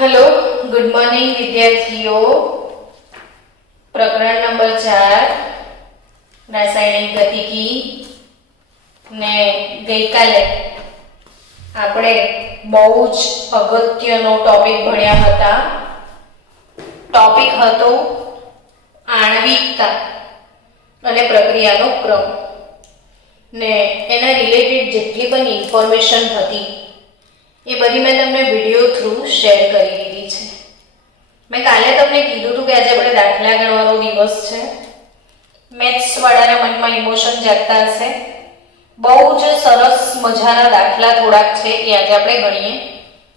Hello, good morning विद्यार्थियों। प्रकरण number 4 रासायणिक गतिकी ने गई काले આપણે બહુ જ અગત્યનો ટોપિક ભણ્યા હતા। ટોપિક હતો આણ્વિકતા અને પ્રક્રિયાનો ક્રમ ને એના રિલેટેડ જેટલી પણ ઇન્ફોર્મેશન હતી એ બધી મેં તમને વિડિયો થ્રુ શેર કરી દીધી છે। મેં કાલે તમને કીધું હતું કે આજે આપણે દાખલા ગણવાનો દિવસ છે। મેથ્સ વાળાના મનમાં ઇમોશન જાગતા હશે। બહુ જ સરસ મજાના દાખલા થોડાક છે એ આજે આપણે ગણીએ।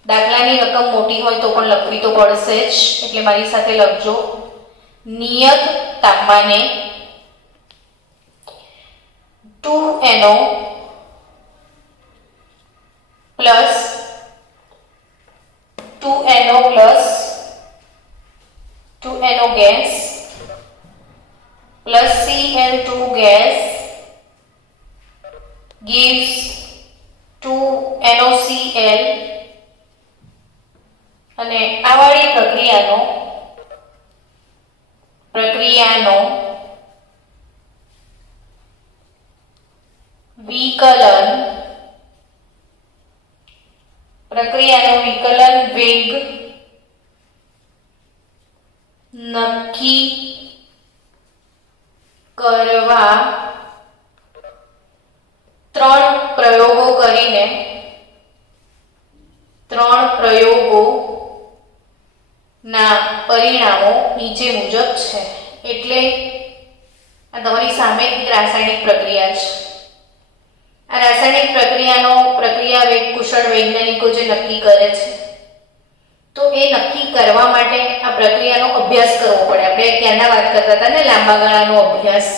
દાખલાની રકમ મોટી હોય તો પણ લખવી તો પડશે જ, એટલે મારી સાથે લખજો। નિયત તાપમાને 2NO plus 2NO plus 2NO gas plus Cl2 gas gives 2NOCl અને આ વાળી પ્રક્રિયાનો વિકલન વેગ નક્કી કરવા 3 પ્રયોગો કરીને 3 પ્રયોગોના પરિણામો નીચે મુજબ છે। એટલે આ તમારી સામે એક રાસાયણિક પ્રક્રિયા છે। આ રાસાયણિક પ્રક્રિયાનો પ્રક્રિયા વેગ કુશળ વૈજ્ઞાનિકો જે નક્કી કરે છે, તો એ નક્કી કરવા માટે આ પ્રક્રિયાનો અભ્યાસ કરવો પડે। આપણે ક્યાંના વાત કરતા હતા ને, લાંબા ગાળાનો અભ્યાસ।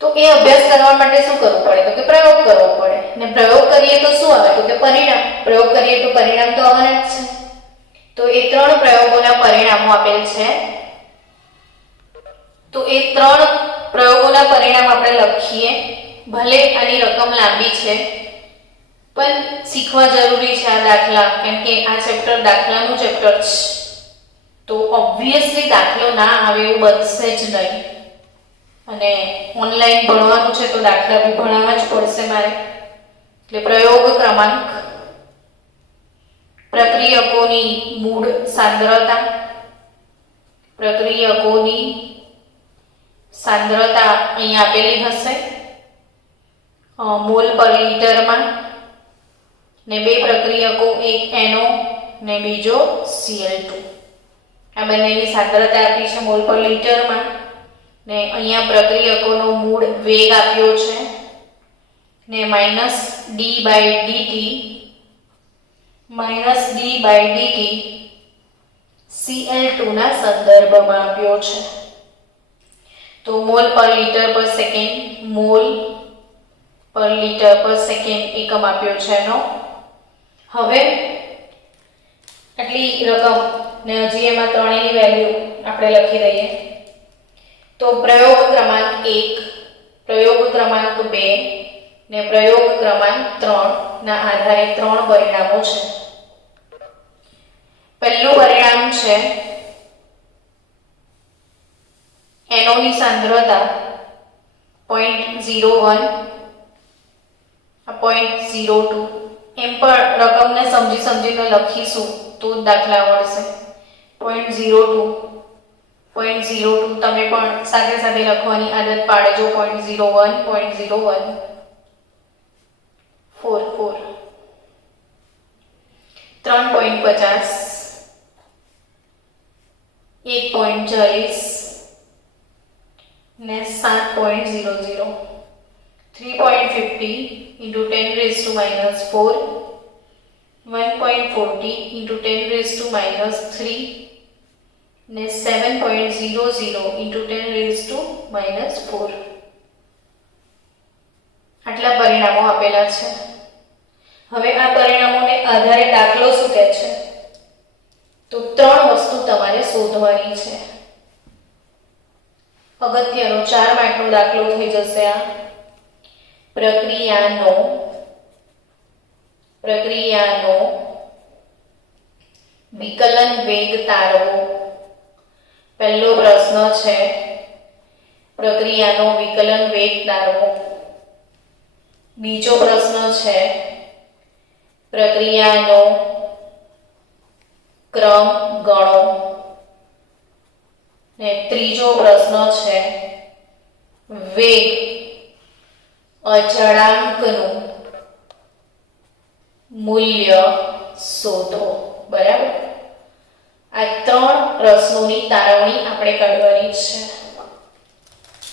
તો એ અભ્યાસ કરવા માટે શું કરવું પડે? તો કે પ્રયોગ કરવો પડે। ને પ્રયોગ કરીએ તો શું આવે? તો કે પરિણામ। પ્રયોગ કરીએ તો પરિણામ તો આવવાના જ છે। તો એ 3 પ્રયોગોના પરિણામો આપેલ છે। તો એ 3 પ્રયોગોના પરિણામ આપણે લખીએ। ભલે આની રકમ લાંબી છે પણ શીખવા જરૂરી છે આ દાખલા, કેમ કે આ ચેપ્ટર દાખલાનું ચેપ્ટર છે। તો ઓબ્વિયસલી દાખલો ના આવે એવું બનશે જ નહીં, અને ઓનલાઈન ભણવાનું છે તો દાખલા બી ભણાવવા જ પડશે મારે। એટલે પ્રયોગ ક્રમાંક, પ્રક્રિયકોની મૂળ સાંદ્રતા। પ્રક્રિયકોની સાંદ્રતા અહીં આપેલી હશે મોલ પર લીટરમાં, ને બે પ્રક્રિયકો, એક NO ને બીજો Cl2। આ બંનેની સાંદ્રતા આપી છે મોલ પર લીટરમાં, ને અહીંયા પ્રક્રિયકોનો મૂળ વેગ આપ્યો છે ને -d/dt Cl2 ના સંદર્ભમાં આપ્યો છે। તો મોલ પર લિટર પર સેકન્ડ, મોલ પર લિટર પર સેકન્ડ એકમ આપ્યો છે એનો। હવે આટલી રકમ ને હજી એમાં ત્રણેયની વેલ્યુ આપણે લખી દઈએ। તો પ્રયોગ ક્રમાંક 1, પ્રયોગ ક્રમાંક 2 ને પ્રયોગ ક્રમાંક 3 ના આધારે 3 પરિણામો છે। પહેલું પરિણામ છે NO ની સાંદ્રતા 0.01 0.02, એમ પણ રકમને સમજીને લખીશું તો દાખલા આવડશે। 0.02 તમે પણ સાથે સાથે લખવાની આદત પાડજો। 0.01 0.01 44 3.50 1.40 ને 7.00 3.50 into 10 raised to minus 4 1.40 into 10 raised to minus 3 ને 7.00 into 10 raised to minus 4 આટલા પરિણામો આપેલા છે। હવે આ પરિણામોને આધારે દાખલો શું કહે છે? તો 3 વસ્તુ તમારે શોધવાની છે। અગત્યનો 4 માર્કનો દાખલો થઈ જશે આ। પ્રક્રિયાનો વિકલન વેગ તારવો. પહેલો પ્રશ્ન છે પ્રક્રિયાનો વિકલન વેગ તારવો. બીજો પ્રશ્ન છે પ્રક્રિયાનો ક્રમ ગણો. ને ત્રીજો પ્રશ્ન છે વેગ અચળાંકનું મૂલ્ય શોધો. બરાબર, આ ત્રણ પ્રશ્નોની તારવણી આપણે કરવાની છે.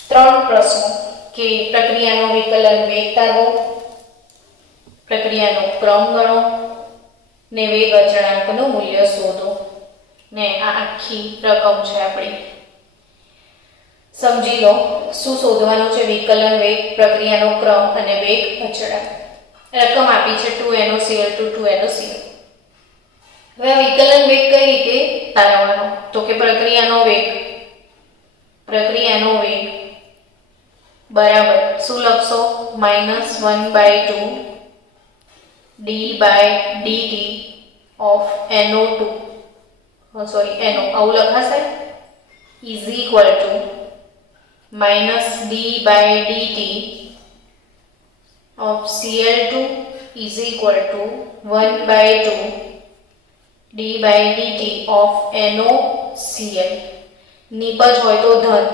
ત્રણ પ્રશ્નો કે પ્રક્રિયાનો વિકલન વેગ તારવો, પ્રક્રિયાનો ક્રમ ગણો ને વેગ અચળાંકનું મૂલ્ય શોધો. ને આ આખી રકમ છે આપણી. સમજી લો શું શોધવાનું છે. વિકલન વેગ, પ્રક્રિયાનો ક્રમ અને વેગ અચળાંક. રકમ આપી છે 2NaCl to 2NaCl. હવે વિકલન વેગ કઈ રીતે તારવવાનો? તો કે પ્રક્રિયાનો વેગ બરાબર શું લખશો? -1/2 d/dt of NO2 NO આવું લખાશે is equal to -d/dt of Cl2 is equal to 1/2 d/dt of NOCl. નિપજ હોય તો ધન,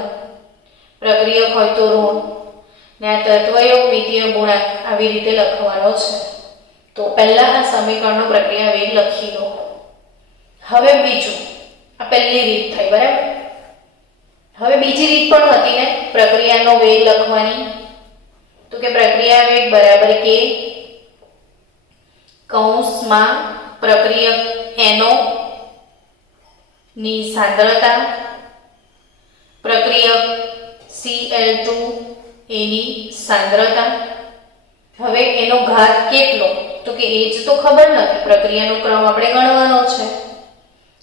પ્રક્રિયક હોય તો ઋણ, ને આ તત્વયોગ મિતીય ગુણાંક આવી રીતે લખવાનો છે. તો પહેલા આ સમીકરણનો પ્રક્રિયા વેગ લખી લો. હવે બીજું, આ પહેલી રીત થઈ. બરાબર, હવે બીજી રીત પણ હતી ને પ્રક્રિયાનો વેગ લખવાની. તો કે પ્રક્રિયા વેગ બરાબર કે કૌંસમાં પ્રક્રિયક NO ની સાંદ્રતા, પ્રક્રિયક Cl2 એની સાંદ્રતા. હવે એનો ઘાત કેટલો? તો કે એ જ તો ખબર નથી. પ્રક્રિયાનો ક્રમ આપણે ગણવાનો છે,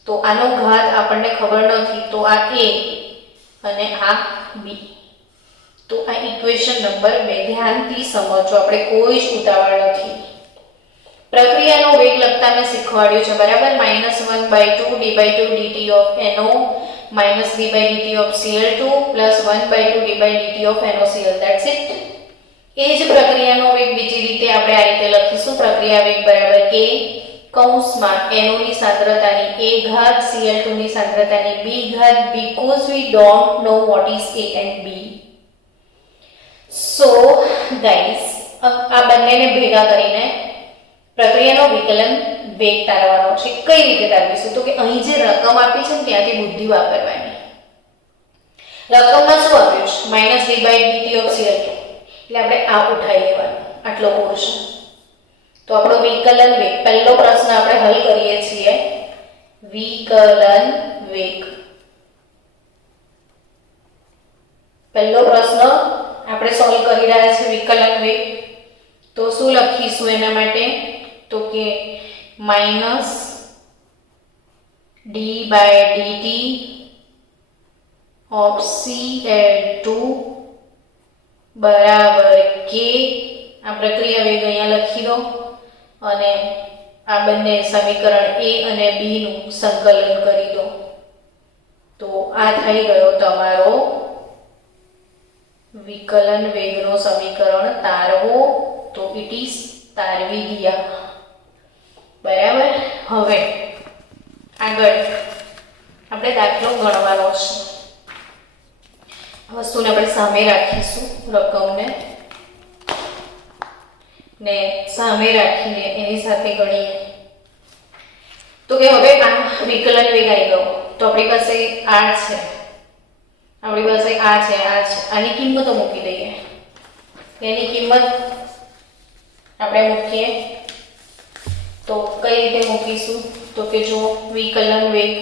તો આનો ઘાત આપણને ખબર નથી. તો આ A અને આ B. તો આ ઇક્વેશન નંબર 2 ધ્યાનથી સમજો, આપણે કોઈ જ ઉતાવળ નથી. પ્રક્રિયાનો વેગ લખતા મેં શીખવાડ્યું છે. બરાબર, -1/2 d/2 dt of NO -d/dt of Cl2 +1/2 d/dt of NaCl. That's it. એ જ પ્રક્રિયાનો વેગ બીજી રીતે આપણે આ રીતે લખીશું. પ્રક્રિયા વેગ બરાબર કે કૌંસમાં NO ની સાંદ્રતાની A ઘાત Cl2 ની સાંદ્રતાની B ઘાત because we don't know what is A and B. So guys, આ બંનેને ભેગા કરીને પ્રક્રિયાનો વિકલન વેગ તારવાનો છે. કઈ રીતે તારવીશું? તો કે અહીં જે રકમ આપી છે ને ત્યાંથી બુદ્ધિ વાપરવાની. રકમમાં શું આપ્યું છે? -d/dt of Cl2. એટલે આપણે આ ઉઠાઈ લેવાનું, આટલો પોર્શન. તો આપણો વિકલન વેગ, પહેલો પ્રશ્ન આપણે હલ કરીએ છીએ. વિકલન વેગ, પહેલો પ્રશ્ન આપણે સોલ્વ કરી રહ્યા છીએ. વિકલન વેગ તો શું લખીશું એના માટે? તો કે -d/dt of Cl2 બરાબર કે આ પ્રક્રિયા વેગ અહીંયા લખી દો અને આ બંને સમીકરણ A અને B નું સંકલન કરી દો. તો આ થઈ ગયો તમારો વિકલન વેગનો સમીકરણ તારવો. તો ઇટ ઇઝ તારવી ગયા. બરાબર, હવે આગળ આપણે દાખલો ગણવાનો છે. વસ્તુને આપણે સામે રાખીશું, રકમને ને સામે રાખીને એની સાથે ગણીએ. તો કે હવે આ વિકલન વેગ આવી ગયો. તો આપણી પાસે આ છે, આપણી પાસે આ છે, આની કિંમતો મૂકી દઈએ. એની કિંમત આપણે મૂકીએ તો કઈ રીતે મૂકીશું? તો કે જો વિકલન વેગ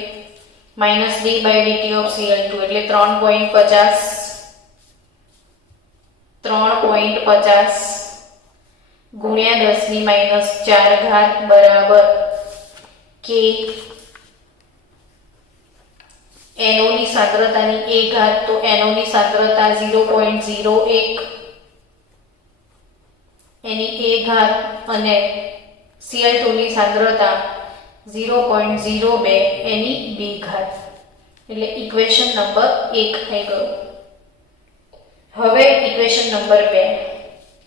-d/dt of Cl2 એટલે 3.50 ગુણ્યા 10⁻⁴ બરાબર કે NO ની સાંદ્રતાની A ઘાત. તો NO ની સાંદ્રતા 0.01 એની A ઘાત અને Cl2 ની સાંદ્રતા 0.02 એની બી ઘાત, એટલે ઇક્વેશન નંબર 1 થઈ ગયું. હવે ઇક્વેશન નંબર 2,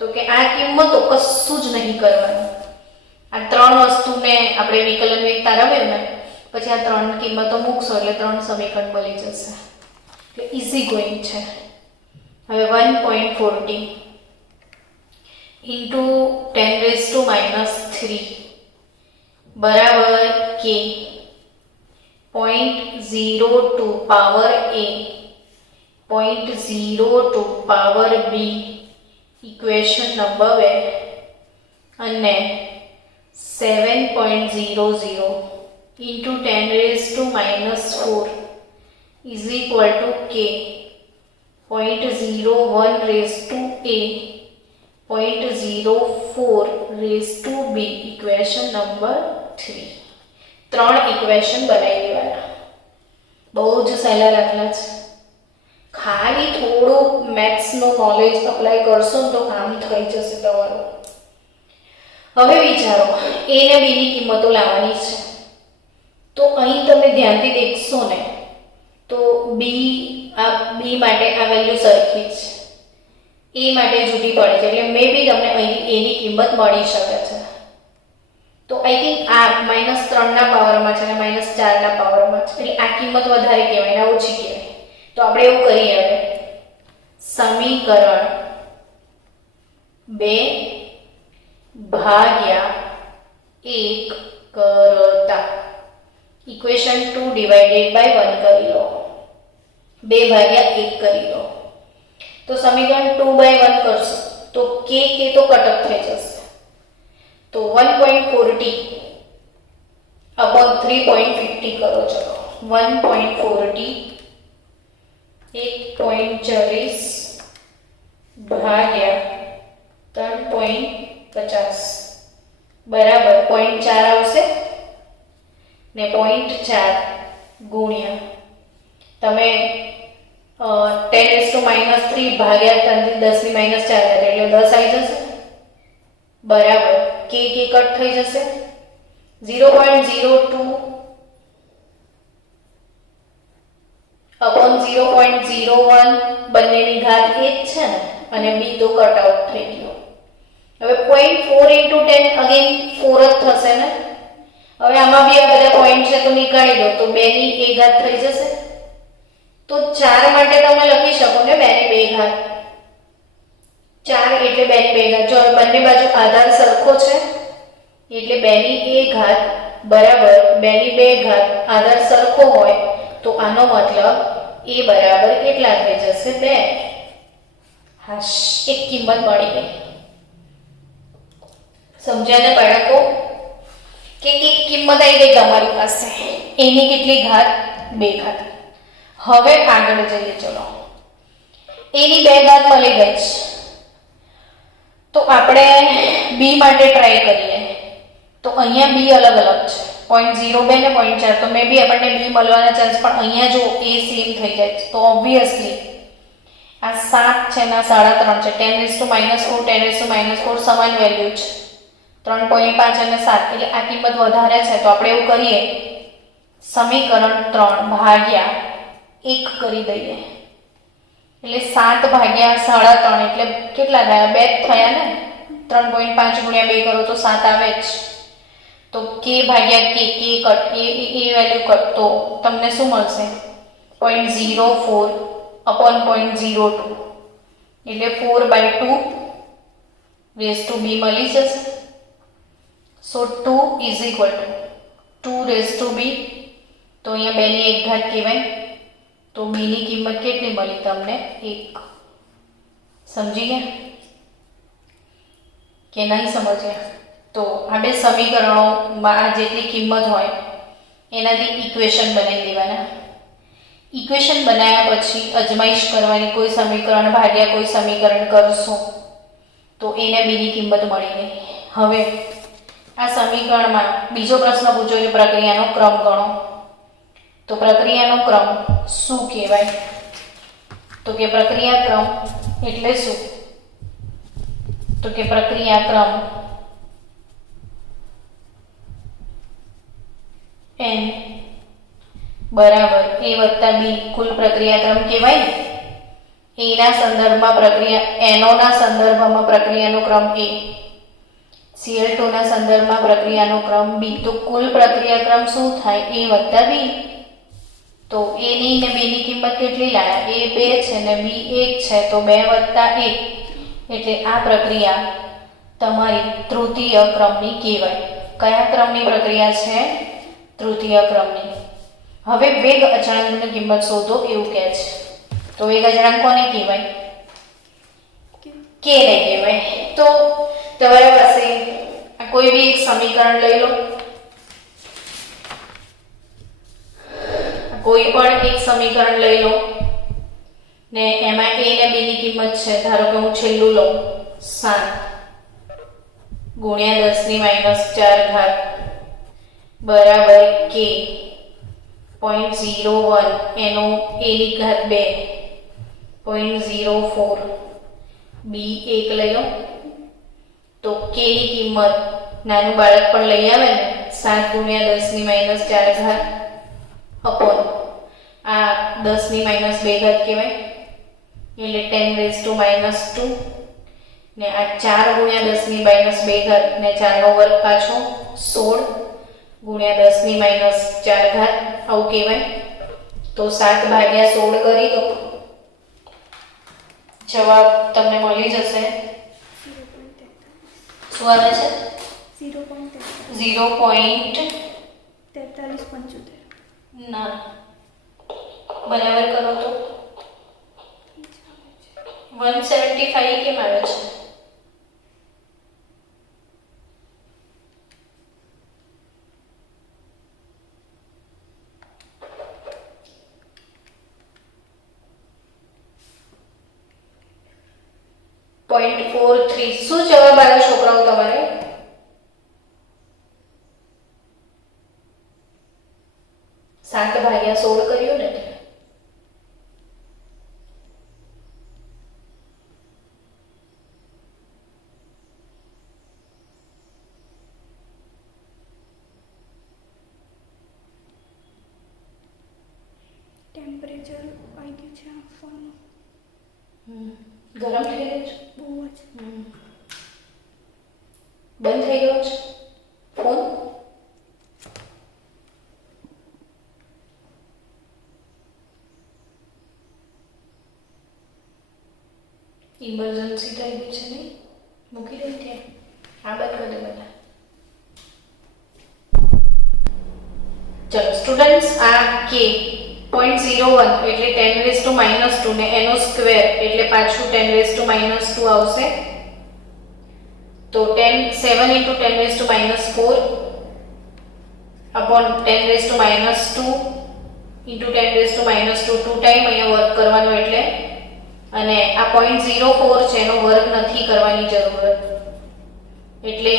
તો કે આ કિંમતો કશું જ નહીં કરવાનું. આ ત્રણ વસ્તુને આપણે વિકલન વેગતા રમ્યું ને, પછી આ ત્રણ કિંમતો મૂકશો એટલે ત્રણ સમીકરણ મળી જશે. એટલે ઇઝી ગોઈંગ છે. હવે 1.40 into 10⁻³ બરાબર કે 0.02 power a 0.02 power b equation number 2 અને 7.00 into 10⁻⁴ is equal to k 0.01 a 0.04 b equation number 3. ત્રણ ઇક્વેશન બનાવી દેવાના. બહુ જ સહેલા દાખલા છે. ખાલી થોડું મેથ્સનો નોલેજ અપ્લાય કરશો તો કામ થઈ જશે તમારું. હવે વિચારો, a ને b ની કિંમતો લાવવાની છે. તો અહીં તમે ધ્યાનથી દેખશો ને તો b માટે આ વેલ્યુ સરખી છે, a માટે જુદી પડે છે, એટલે મે બી તમને અહીં a ની કિંમત મળી શકે છે. તો આઈ થિંક આ -3 ના પાવરમાં છે અને -4 ના પાવરમાં છે, એટલે આ કિંમત વધારે કહેવાય ને ઓછી કહેવાય. તો આપણે એવું કરીએ, હવે સમીકરણ 2 ભાગ્યા 1 કરતા ઇક્વેશન 2 ડિવાઇડેડ બાય 1 કરી લો, 2 ભાગ્યા 1 કરી લો. તો સમીકરણ 2/1 કરશો તો k તો કટઅપ થઈ જશે. તો 1.40 upon 3.50 કરો. ચલો 1.40 1.40 ભાગ્યા 3.50 બરાબર 0.4 આવશે ને 0.4 ગુણ્યા તમે 10⁻³ ભાગ્યા 10⁻⁴ એટલે 10 આવી જશે બરાબર k કટ થઈ જશે. 0.02 upon 0.01 બંનેની ઘાત 1 છે ને, અને b તો કટ આઉટ થઈ ગયો. હવે 0.4 into 10 અગેન 4 જ થશે ને. હવે આમાં બી આ બધા પોઈન્ટ છે તો નીકાળી દો તો 2 ની a ઘાત થઈ જશે. તો 4 માટે તમે લખી શકો ને 2 ની 2 ઘાત. 4 એટલે 2 ની 2 ઘાત. જો બંને બાજુ આધાર સરખો છે એટલે 2 ની a ઘાત બરાબર 2 ની 2 ઘાત આધાર સરખો હોય તો આનો મતલબ a બરાબર કેટલા થઈ જશે? 2. હાશ, એક કિંમત મળી ગઈ. સમજ્યા ને બાળકો કે એક કિંમત આવી ગઈ તમારી પાસે. એની કેટલી ઘાત? 2 ઘાત. હવે આગળ જઈએ. ચલો, એની 2 ઘાત મળી ગઈ છે તો આપણે b માટે ટ્રાય કરીએ. તો અહીંયા b અલગ અલગ છે, 0.02 ને 0.4. તો મે બી આપણને b મળવાના ચાન્સ, પણ અહીંયા જો a સેમ થઈ જાય તો ઓબ્વિયસલી આ 7 છે ના 3.5 છે. 10⁻⁴ 10⁻⁴ સમાન વેલ્યુ છે, 3.5 અને 7, એટલે આ કિંમત વધારે છે. તો આપણે એવું કરીએ, સમીકરણ 3 ભાગ્યા 1 કરી દઈએ. એટલે 7 ભાગ્યા 3.5 એટલે કેટલા થયા? 2 થયા ને. 3.5 ગુણ્યા 2 કરો તો 7 આવે જ. તો k ભાગ્યા k કટ એ વેલ્યુ કટ તો તમને શું મળશે? 0.04 upon 0.02 એટલે 4/2 મળી જશે. સો 2 is equal to 2 તો અહીંયા 2 ની 1 ઘાત કહેવાય. તો b ની કિંમત કેટલી મળી તમને? 1. સમજી ગયા કે નહીં સમજ્યા? તો આ બે સમીકરણોમાં આ જેટલી કિંમત હોય એનાથી ઇક્વેશન બનાવી દેવાના. ઇક્વેશન બનાવ્યા પછી અજમાઈશ કરવાની. કોઈ સમીકરણ ભાગ્યા કોઈ સમીકરણ કરશો તો એને b ની કિંમત મળી ગઈ. હવે આ સમીકરણમાં બીજો પ્રશ્ન પૂછો કે પ્રક્રિયાનો ક્રમ ગણો. તો પ્રક્રિયાનો ક્રમ શું કહેવાય? તો કે પ્રક્રિયા ક્રમ એટલે શું? તો કે પ્રક્રિયા ક્રમ n બરાબર a વત્તા b કુલ પ્રક્રિયાક્રમ કહેવાય ને. a ના સંદર્ભમાં પ્રક્રિયા NO ના સંદર્ભમાં પ્રક્રિયાનો ક્રમ a, Cl2 ના સંદર્ભમાં પ્રક્રિયાનો ક્રમ b. તો કુલ પ્રક્રિયાક્રમ શું થાય? a વત્તા b. તો a ની ને b ની કિંમત કેટલી લાયા? a 2 છે ને b 1 છે, તો 2 વત્તા 1 એટલે આ પ્રક્રિયા તમારી તૃતીય ક્રમની કહેવાય. કયા ક્રમની પ્રક્રિયા છે? તૃતીય ક્રમની. હવે વેગ અચળાંકની કિંમત શોધો એવું કહે છે. તો વેગ અચળાંક કોને કહેવાય? કે ને કહેવાય. તો તમારી પાસે કોઈ બી એક સમીકરણ લઈ લો, કોઈ પણ એક સમીકરણ લઈ લો ને એમાં a ને b ની કિંમત છે, ધારો કે હું છેલ્લું લઉં 7 ગુણ્યા 10⁻⁴ બરાબર k 0.01 એનો a ની ઘાત 2 0.04 b 1 લઈ લો. તો k ની કિંમત નાનું બાળક પણ લઈ આવે ને 7 ગુણ્યા 10⁻⁴ અપોન આ 10⁻2 ઘાત કહેવાય એટલે 10⁻² ને આ 4 ગુણ્યા 10⁻2 ઘાત ને 4 નો વર્ગ પાછો 16 ગુણ્યા 10⁻4 ઘાત આવું કહેવાય. તો 7 ભાગ્યા 16 કરી દો, જવાબ તમને મળી જશે. શું આવે છે? 0.4375 ના, બરાબર કરો તો 175 કેમ આવે છે? .43 શું જવાબ આવ્યો છોકરાઓ તમારે? સાત ભાગ્યા 16 કર્યું ને? ટેમ્પરેચર આવી ગયું છે આ ફોનનું. ગરમ થઈ ગયું છે બહુ જ. બંધ થઈ ગયો છે ફોન? ઇમરજન્સી થઈ ગઈ છે નહીં? મૂકી દે ત્યાં. આ બંધ કરી દે બધા. ચલો સ્ટુડન્ટ્સ, આ k 0.01 એટલે 10⁻² ને એનો સ્ક્વેર એટલે પાછું 10⁻² આવશે. તો 7 × 10⁻⁴ upon 10⁻² × 10⁻², 2 ટાઈમ અહીંયા વર્ક કરવાનો એટલે, અને આ 0.04 છે એનો વર્ક નથી કરવાની જરૂર એટલે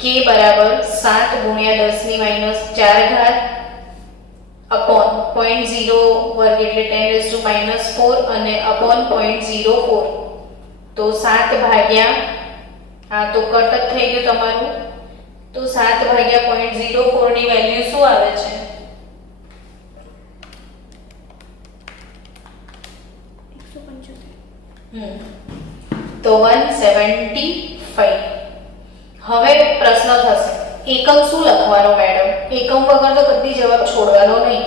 k બરાબર 7 ગુણ્યા 10⁻⁴ upon 0.0 વર્ગ એટલે 10⁻⁴ અને upon 0.04. તો 7 ભાગ્યા આ તો કટ જ થઈ ગયું તમારું. તો 7 ભાગ્યા 0.04 ની વેલ્યુ શું આવે છે? 175. તો 175. હવે પ્રશ્ન થશે, એકમ શું લખવાનો મેડમ? એકમ વગર તો કદી જવાબ છોડવાનો નહીં.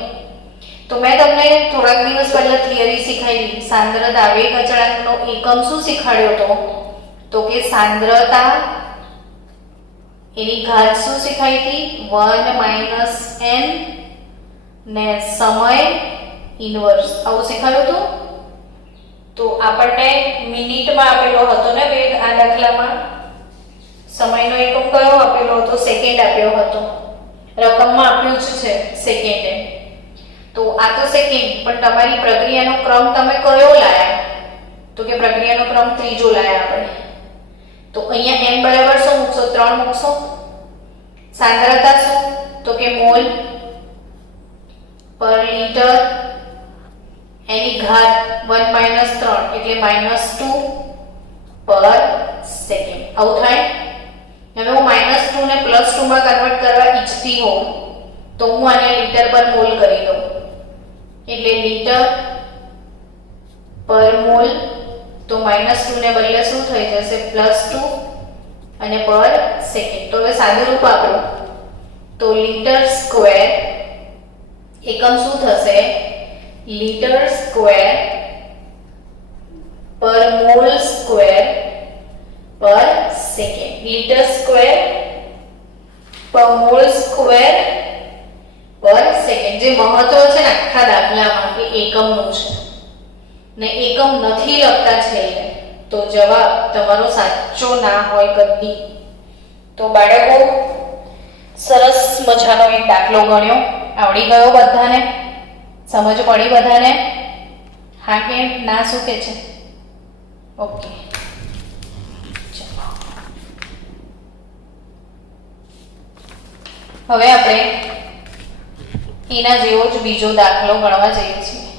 તો મેં તમને થોડાક દિવસ પહેલા થિયરી શીખાવી, સાંદ્રતા વેગ અચળાંકનો એકમ શું શીખવાડ્યો હતો? તો કે સાંદ્રતા એની ઘાત શું શીખાઈ હતી? 1 - n ને સમય ઇન્વર્સ આવું શીખવાડ્યું હતું. તો આપણને મિનિટમાં આપેલો હતો ને વેગ આ દાખલામાં. સમયનો એકમ કયો આપેલો હતો? સેકન્ડ આપ્યો હતો. રકમમાં આપ્યું જ છે સેકન્ડ. તો આ તો સેકન્ડ, પણ તમારી પ્રક્રિયાનો ક્રમ તમે કયો લાયા? તો કે પ્રક્રિયાનો ક્રમ ત્રીજો લાયા આપણે. તો અહીંયા m બરાબર શું મૂકશો? 3 મૂકશો. સાંદ્રતા શું? તો કે મોલ પર લિટર એની ઘાત 1 - 3 એટલે -2 પર સેકન્ડ. આવું થાય. હવે હું -2 ને +2 માં કન્વર્ટ કરવા ઈચ્છતી હોઉં તો તો હું આને લિટર પર મોલ કરી દઉં, એટલે લિટર પર મોલ, તો -2 ને બદલે શું થઈ જશે +2 અને પર સેકન્ડ. તો હવે સાદું રૂપ આપો તો લિટર સ્ક્વેર એકમ શું થશે લિટર સ્ક્વેર પર મોલ સ્ક્વેર પર સેકન્ડ. લિટર સ્ક્વેર પર મોલ સ્ક્વેર પર સેકન્ડ. જે મહત્વ છે ને આખા દાખલામાં એ એકમનું છે ને એકમ નથી લખતા છે તો જવાબ તમારો સાચો ના હોય કદી. તો બાળકો સરસ મજાનો એક દાખલો ગણ્યો, આવડી ગયો બધાને? સમજ પડી બધાને? હા કે ના? શું કે છે? ઓકે, હવે આપણે એના જેવો જ બીજો દાખલો ગણવા જઈએ છીએ.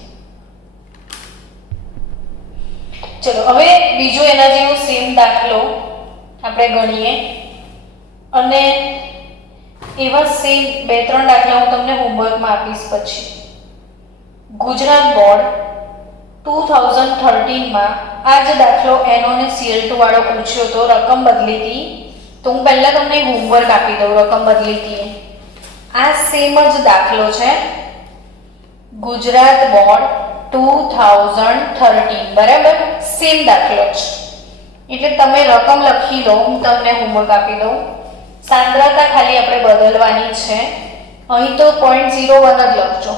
ચલો હવે બીજો એના જેવો સેમ દાખલો આપણે ગણીએ, અને એવા સેમ 2-3 દાખલા હું તમને હોમવર્કમાં આપીશ પછી. ગુજરાત બોર્ડ 2013માં આ જ દાખલો NO અને CL2 વાળો પૂછ્યો તો, રકમ બદલી હતી. તો હું પહેલા તમને હોમવર્ક આપી દઉં. રકમ બદલી હતી આ સેમ જ દાખલો છે, ગુજરાત બોર્ડ 2013, બરાબર? સેમ દાખલો છે, એટલે તમે રકમ લખી લો, હું તમને હોમવર્ક આપી દઉં. સાંદ્રતા ખાલી આપણે બદલવાની છે, અહીં તો 0.01 જ લખજો,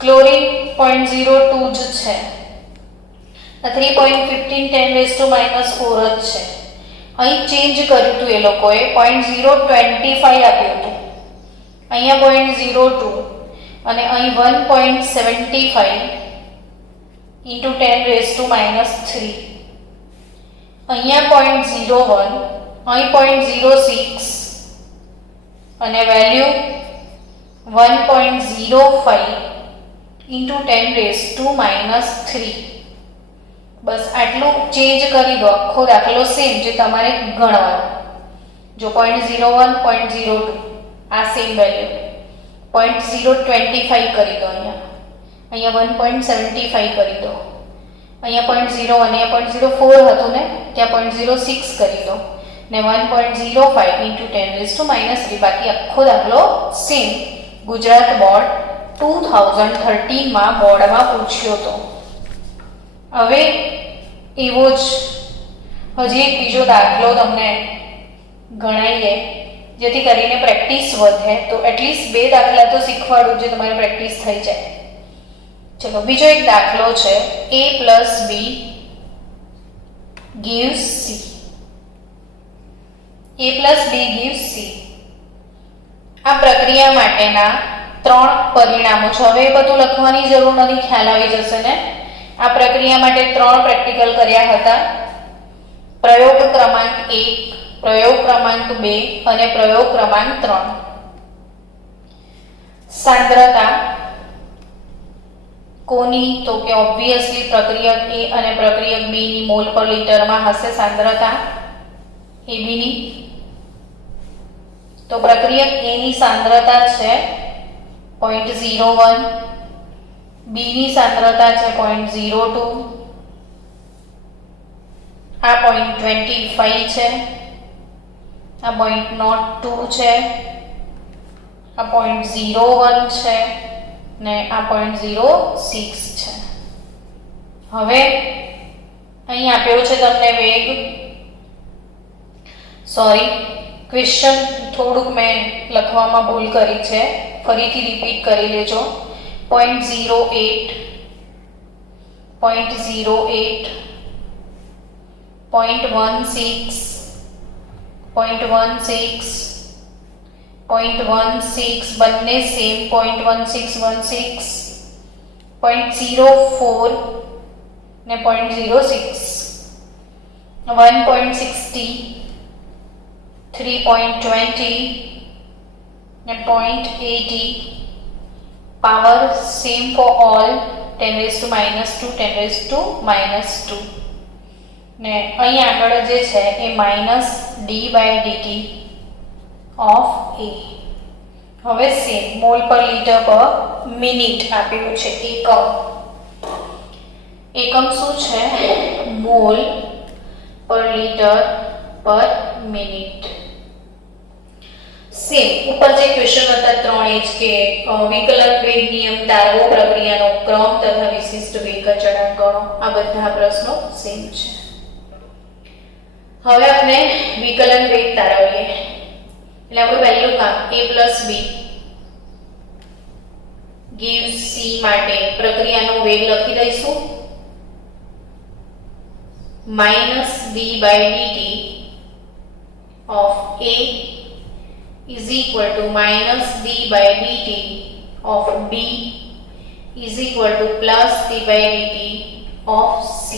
ક્લોરીન 0.02 જ છે, 3.15 10⁻⁴ જ છે. અહીં ચેન્જ કર્યું હતું એ લોકોએ, 0.025 આપ્યું હતું, અહીંયા 0.02 અને અહીં 1.75 × 10⁻⁻3, અહીંયા 0.01, અહીં 0.06 અને વેલ્યુ 1.05 × 10⁻⁻3. બસ આટલું ચેન્જ કરી દો, આખો દાખલો સેમ જે તમારે ગણવાનો. જો 0.01 0.02 આ સેમ વેલ્યુ, 0.025 કરી દો, અહીંયા 1.75 કરી દો, અહીંયા 0.01, અહીંયા 0.04 હતું ને ત્યાં 0.06 કરી દો ને 1.05 × 10⁻⁻3. બાકી આખો દાખલો સેમ ગુજરાત બોર્ડ 2013માં બોર્ડમાં પૂછ્યો તો. હવે એવો જ હજી એક બીજો દાખલો તમને ગણાઈએ, જેથી કરીને પ્રેક્ટિસ વધે. તો એટલીસ્ટ 2 દાખલા તો શીખવાડું જે તમારી પ્રેક્ટિસ થઈ જાય. ચલો બીજો એક દાખલો છે, A + B gives C. A + B gives C. આ પ્રક્રિયા માટેના 3 પરિણામો છે. હવે એ બધું લખવાની જરૂર નથી, ખ્યાલ આવી જશે ને. આ પ્રક્રિયા માટે 3 પ્રેક્ટિકલ કર્યા હતા. પ્રયોગ ક્રમાંક 1, પ્રયોગ ક્રમાંક 2 અને પ્રયોગ ક્રમાંક 3. સાંદ્રતા કોની? તો કે ઓબ્વિયસલી પ્રક્રિયક A અને પ્રક્રિયક B ની મોલ પર લિટરમાં હશે સાંદ્રતા AB ની. તો પ્રક્રિયક A ની સાંદ્રતા છે 0.01, B ની સાંદ્રતા છે 0.02, આ 0.25 છે, આ 0.02 છે, આ 0.01 છે ને આ 0.06 છે. હવે અહીં આપ્યો છે તમને વેગ, સોરી ક્વેશ્ચન થોડુંક મેં લખવામાં ભૂલ કરી છે, ફરીથી રિપીટ કરી લેજો. 0.08, 0.08, 0.16, 0.16, 0.16 બંને સેમ, 0.1616, 0.04 ને 0.06, 1.60, 3.20 ને 0.80. Power same for all, 10⁻², 10⁻². ને અહીં આગળ જે છે એ -d/dt of A. હવે same mole per litre per minute આપેલું છે એકમ. એકમ શું છે? Mall per litre per minute. Same ઉપર જે ક્વેશ્ચન હતા ત્રણ એ જ કે વિકલન વેગ નિયમ તારવો, પ્રક્રિયાનો ક્રમ તથા વિશિષ્ટ વેગ અચળાંક ગણો. આ બધા પ્રશ્નો સેમ છે. હવે આપણે વિકલન વેગ તારવીએ. એટલે આપણું પહેલું કામ a + b gives c માટે પ્રક્રિયાનો વેગ લખી દઈશું -d/dt of a is equal to -d/dt of b is equal to +d/dt of c.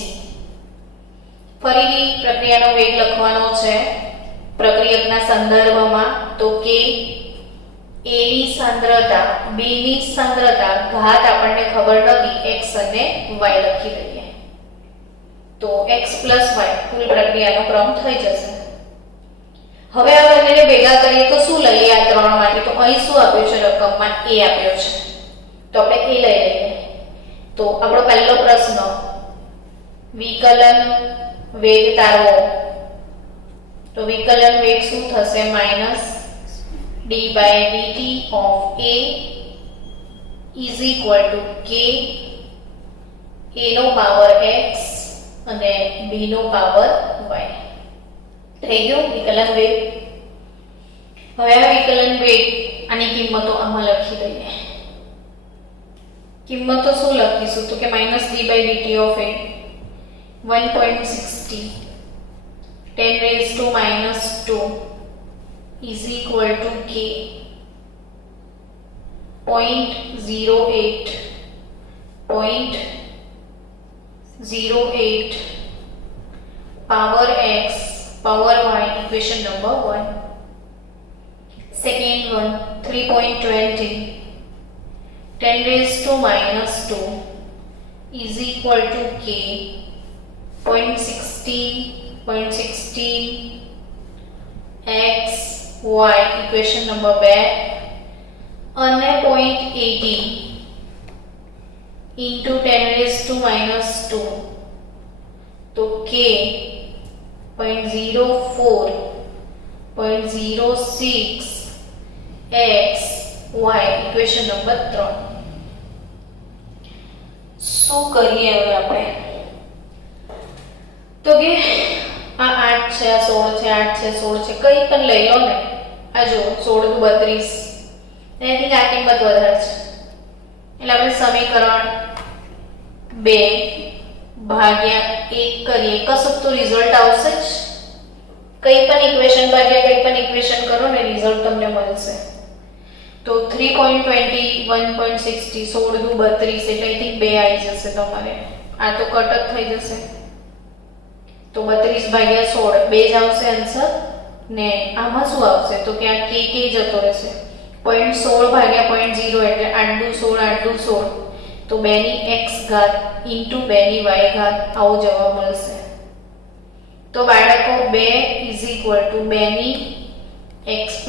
ફરીથી પ્રક્રિયાનો વેગ લખવાનો છે પ્રક્રિયકના સંદર્ભમાં. તો કે a ની સાંદ્રતા, b ની સાંદ્રતા, ઘાત આપણને ખબર નથી, x અને y લખી દઈએ. તો x + y કુલ પ્રક્રિયાનો ક્રમ થઈ જશે. હવે આ બંનેને ભેગા કરીએ તો શું લઈએ આ ત્રણમાંથી? તો અહીં શું આપ્યું છે રકમમાં? a આપ્યો છે, તો આપણે a લઈ લઈએ. તો આપણો પહેલો પ્રશ્ન વિકલન વેગ તારવો. તો વિકલન વેગ શું થશે? -d/dt of a is equal to k, a નો પાવર x અને b નો પાવર y. થઈ ગયો વિકલન વેગ. હવે આ વિકલન વેગ આની કિંમતો આમાં લખી દઈએ. કિંમતો શું લખીશું? તો કે -d/dt of a 1.60 10⁻² is equal to k 0.08 power x power y, equation number 1. Second one 3.20 10⁻² is equal to k 0.16 x y, equation number 2. અને 0.80 into 10⁻², તો k 0.04 0.06 x y, equation number 3. શું કરીએ હવે આપણે? તો કે આ 8 છે, આ 16 છે, 8 છે, 16 છે, કઈ પણ લઈ લો ને. આ જો 16 × 32, એનાથી આ કિંમત વધારે છે એટલે આપણે સમીકરણ 2/1 કરીએ. કશું તો રિઝલ્ટ આવશે જ. કઈ પણ ઇક્વેશન ભાગ્યા કઈ પણ ઇક્વેશન કરો ને રિઝલ્ટ તમને મળશે. તો 3.20 1.60 16 × 32 એટલે અહીંથી 2 આવી જશે તમારે. આ તો કટ જ થઈ જશે. તો 32/16 2 જ આવશે આન્સર. ને આમાં શું આવશે? તો કે આ k જતો રહેશે. 0.16/0 એટલે 8 × 16 8 × 16, તો 2 ની x ઘાત * 2 ની y ઘાત, આવો જવાબ મળશે. તો બાળકો 2 = 2 ની x + y.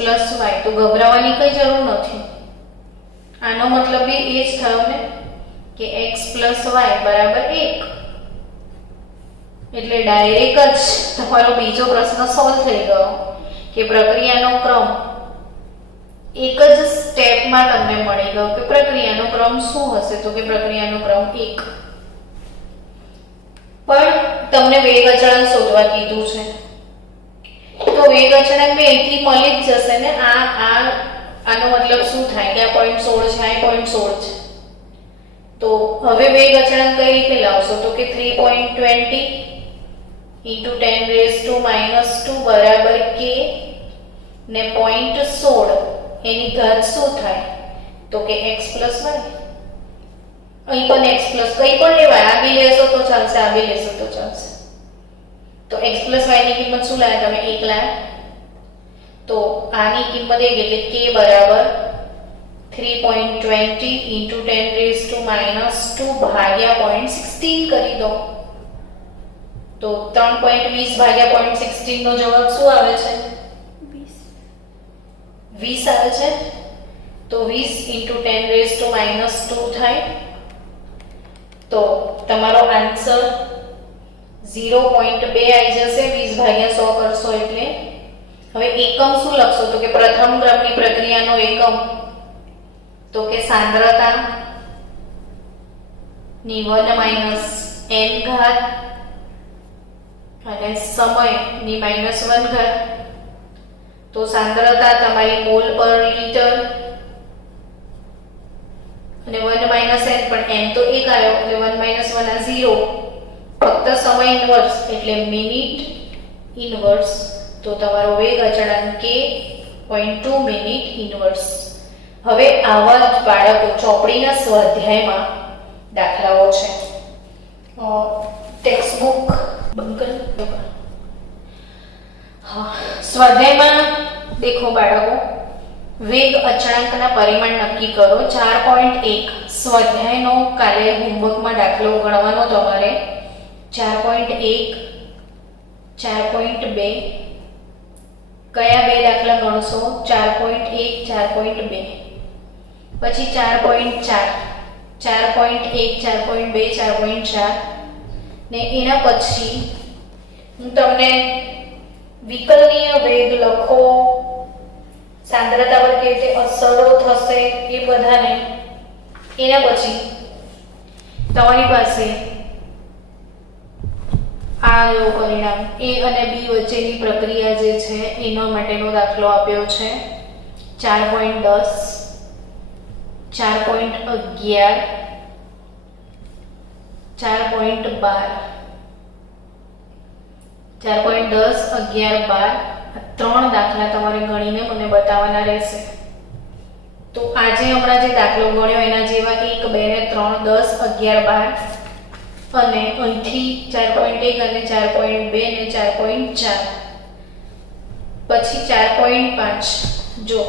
તો ગભરાવાની કઈ જરૂર નથી. આનો મતલબ એ જ થયો ને કે x + y = 1. એટલે ડાયરેક્ટ જ તમારો બીજો પ્રશ્ન સોલ્વ થઈ ગયો કે પ્રક્રિયાનો ક્રમ એક જ સ્ટેપમાં તમને મળી ગયો કે પ્રક્રિયાનો ક્રમ શું હશે? તો કે પ્રક્રિયાનો ક્રમ 1. પણ તમને વેગ અચળાંક શોધવા કીધું છે, તો વેગ અચળાંક બે અહીંથી મળી જ જશે ને. આનો મતલબ શું થાય કે આ 0.16 છે, આ 0.16 છે. તો હવે વેગ અચળાંક કઈ રીતે લાવશો? તો કે 3.20 into 10⁻² બરાબર k ને 0.16 એની ઘાત શું થાય? તો કે x + y. અહીં પણ x પ્લસ કઈ પણ લેવાય, આ બી લેશો તો ચાલશે, આ બી લેશો તો ચાલશે. તો x + y ની કિંમત શું લાયા તમે? 1 લાયા. તો આની કિંમત 1 એટલે k બરાબર 3.20 into 10⁻² ભાગ્યા 0.16 કરી દો. તો 3.20 ભાગ્યા 0.16 નો જવાબ શું આવે છે? 20 આવે છે. તો 20 × 10⁻² થાય. તો તમારો આન્સર 0.2 આવી જશે. 20/100 કરશો એટલે. હવે એકમ શું લખશો? તો કે પ્રથમ ક્રમની પ્રક્રિયાનો એકમ તો કે સાંદ્રતા ની 1 - n ઘાત અને સમય ની -1 ઘાત. તો સાંદ્રતા તમારી મોલ પર લિટર અને 1 - n, પણ n તો 1 આવ્યો એટલે 1 - 1 આ 0. ફક્ત સમય ઇન્વર્સ એટલે મિનિટ ઇન્વર્સ. તો તમારો વેગ અચળાંક k 0.2 મિનિટ ઇન્વર્સ. હવે આવા જ બાળકો ચોપડીના સ્વાધ્યાયમાં દાખલાઓ છે. ટેક્સ્ટ બુક બંધ કરો. હા, સ્વાધ્યાયમાં દેખો બાળકો, વેગ અચળાંકના પરિમાણ નક્કી કરો. 4.1 સ્વાધ્યાયનો કાલે હોમવર્કમાં દાખલો ગણવાનો તમારે. 4.1 4.2 કયા બે દાખલા ગણશો? 4.1 4.2 પછી 4.4 4.1 4.2 4.4 ને એના પછી હું તમને વિકલનીય વેગ લખો, સાંદ્રતા પર કેવી રીતે અસરો થશે એ બધા નહીં. એના પછી તમારી પાસે આ જો પરિણામ a અને b વચ્ચેની પ્રક્રિયા જે છે એનો માટેનો દાખલો આપ્યો છે. 4.10 4.11 4.12 4.10 11 12 ત્રણ દાખલા તમારે ગણીને મને બતાવવાના રહેશે. તો આજે હમણાં જે દાખલો ગણ્યો એના જેવા 1 2 ને 3 10 11 12 અને અહીંથી 4.1 અને 4.2 ને 4.4 પછી 4.5 જો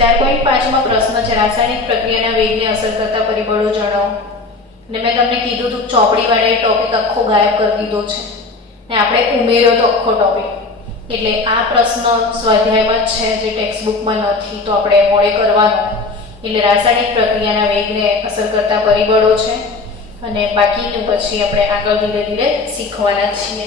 4.5 માં પ્રશ્ન છે રાસાયણિક પ્રક્રિયાના વેગને અસર કરતા પરિબળો જણાવો. ને મેં તમને કીધું હતું ચોપડીવાળાએ ટોપિક આખો ગાયબ કરી દીધો છે ને આપણે ઉમેર્યો તો આખો ટોપિક. એટલે આ પ્રશ્ન સ્વાધ્યાયમાં છે જે ટેક્સ્ટ બુકમાં નથી, તો આપણે મોડે કરવાનો. એટલે રાસાયણિક પ્રક્રિયાના વેગને અસર કરતા પરિબળો છે અને બાકીનું પછી આપણે આગળ ધીરે ધીરે શીખવાના છીએ.